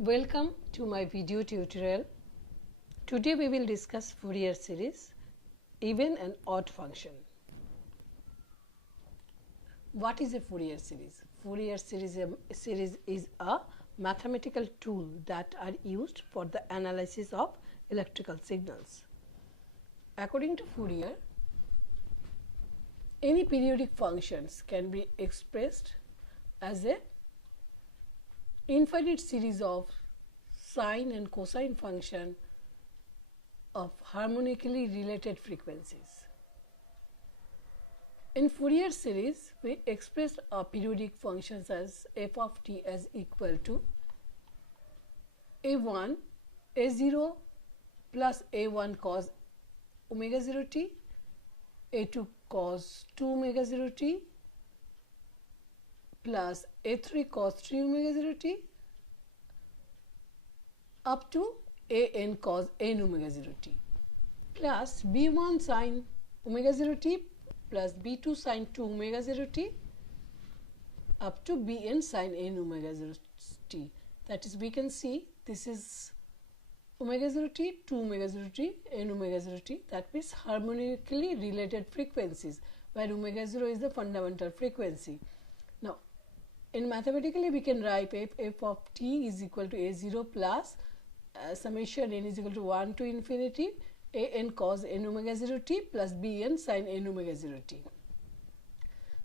Welcome to my video tutorial. Today we will discuss Fourier series, even and odd function. What is a Fourier series? Fourier series is a mathematical tool that are used for the analysis of electrical signals. According to Fourier, any periodic functions can be expressed as a infinite series of sine and cosine function of harmonically related frequencies. In Fourier series, we express our periodic functions as f of t as equal to a1 a0 plus a1 cos omega 0 t, a2 cos 2 omega 0 t plus a3 cos 3 omega 0 t up to an cos n omega 0 t plus b1 sin omega 0 t plus b2 sin 2 omega 0 t up to bn sin n omega 0 t. That is, we can see this is omega 0 t, 2 omega 0 t, n omega 0 t. That means harmonically related frequencies, where omega 0 is the fundamental frequency. Now, in mathematically we can write f of t is equal to a0 plus summation n is equal to 1 to infinity an cos n omega 0 t plus bn sin n omega 0 t.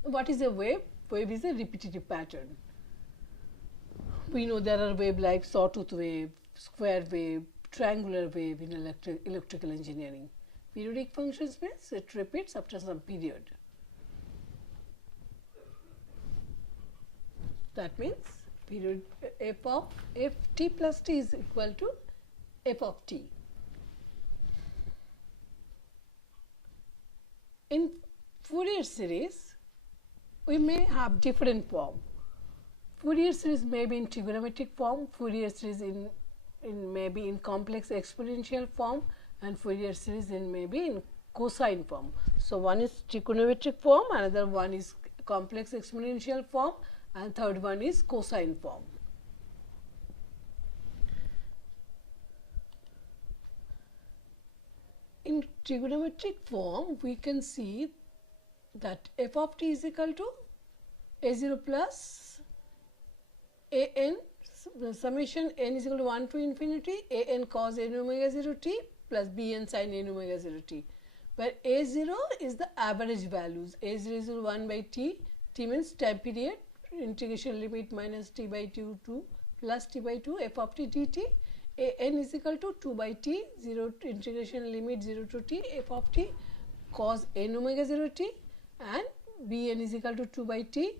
What is a wave? Wave is a repetitive pattern. We know there are waves like sawtooth wave, square wave, triangular wave in electrical engineering. Periodic functions means it repeats after some period. That means period f of f t plus t is equal to f of t. In Fourier series, we may have different form. Fourier series may be in trigonometric form, Fourier series in maybe in complex exponential form, and Fourier series in maybe in cosine form. So, one is trigonometric form, another one is complex exponential form, and third one is cosine form. In trigonometric form, we can see that f of t is equal to a0 plus an summation n is equal to 1 to infinity an cos n omega 0 t plus bn sin n omega 0 t, where a0 is the average values, a0 is 1 by t, t means time period, integration limit minus t by 2 to plus t by 2 f of t dt, an is equal to 2 by t, 0 to integration limit 0 to t f of t cos n omega 0 t, and bn is equal to 2 by t,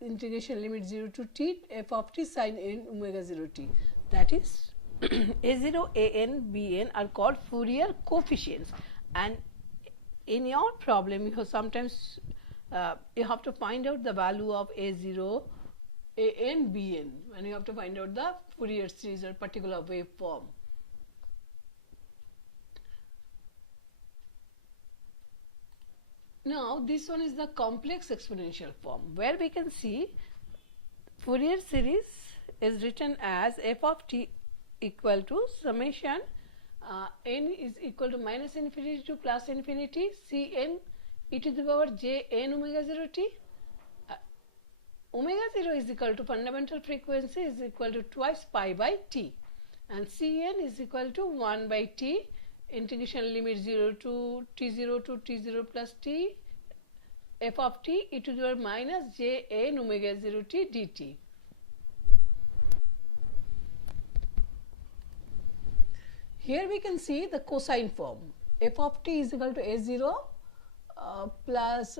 integration limit 0 to t f of t sin n omega 0 t. That is a0, an, bn are called Fourier coefficients, and in your problem you have sometimes you have to find out the value of a0, an, bn, and you have to find out the Fourier series or particular waveform. Now, this one is the complex exponential form, where we can see Fourier series is written as f of t equal to summation n is equal to minus infinity to plus infinity Cn e to the power j n omega 0 t. Omega 0 is equal to fundamental frequency is equal to twice pi by t, and Cn is equal to 1 by t, integration limit 0 to t0 plus t f of t e to the power minus j n omega 0 t dt. Here we can see the cosine form. F of t is equal to a0 plus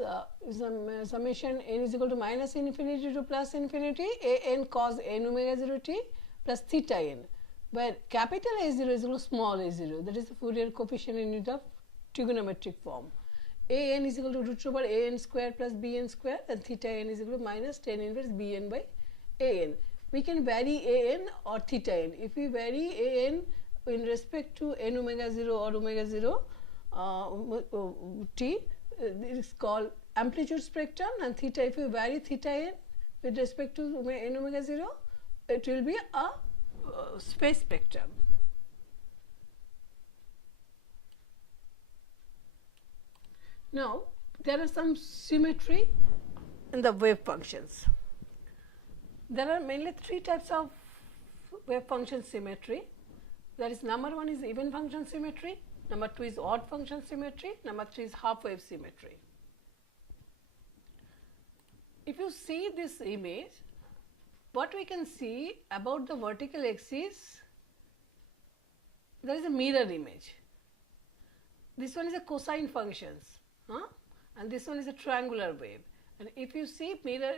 summation n is equal to minus infinity to plus infinity an cos n omega 0 t plus theta n, where capital A0 is equal to small a0, that is the Fourier coefficient unit of trigonometric form. An is equal to root over an square plus bn square, and theta n is equal to minus tan inverse bn by an. We can vary an or theta n. If we vary an in respect to n omega 0 or omega 0 t, it is called amplitude spectrum, and theta, if we vary theta n with respect to n omega 0, it will be a space spectrum. Now, there are some symmetry in the wave functions. There are mainly three types of wave function symmetry. That is, number one is even function symmetry, number two is odd function symmetry, number three is half wave symmetry. If you see this image, what we can see about the vertical axis, there is a mirror image. This one is a cosine functions, and this one is a triangular wave. And if you see mirror,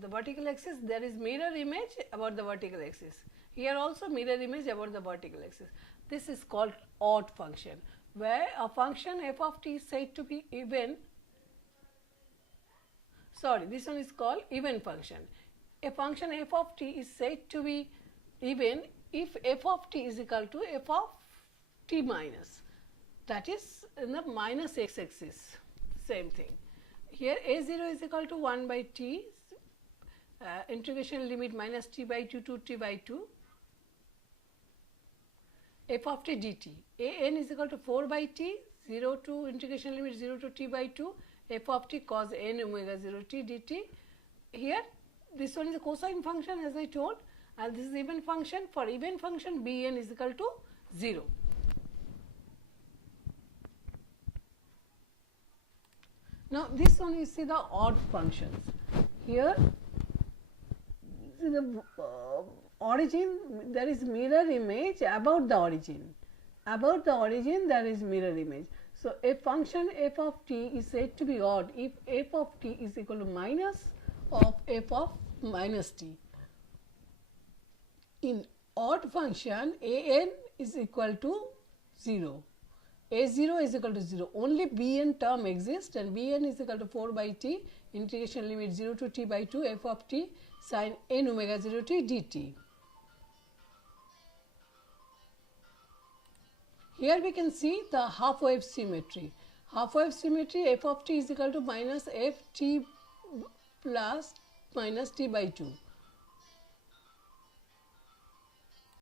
the vertical axis, there is mirror image about the vertical axis. Here also mirror image about the vertical axis. This is called odd function, where a function f of t is said to be even. Sorry, this one is called even function. A function f of t is said to be even if f of t is equal to f of t minus, that is in the minus x axis, same thing. Here a0 is equal to 1 by t, integration limit minus t by 2 to t by 2, f of t dt. A n is equal to 4 by t, 0 to integration limit 0 to t by 2, f of t cos n omega 0 t dt. Here this one is a cosine function, as I told, and this is even function. For even function, Bn is equal to 0. Now, this one you see the odd functions. Here, the origin, there is mirror image about the origin. About the origin, there is mirror image. So, a function f of t is said to be odd if f of t is equal to minus of f of minus t. In odd function, a n is equal to 0. A0 is equal to 0, only Bn term exists, and Bn is equal to 4 by t, integration limit 0 to t by 2, f of t sin n omega 0 t dt. Here we can see the half wave symmetry. Half wave symmetry, f of t is equal to minus f t plus minus t by 2.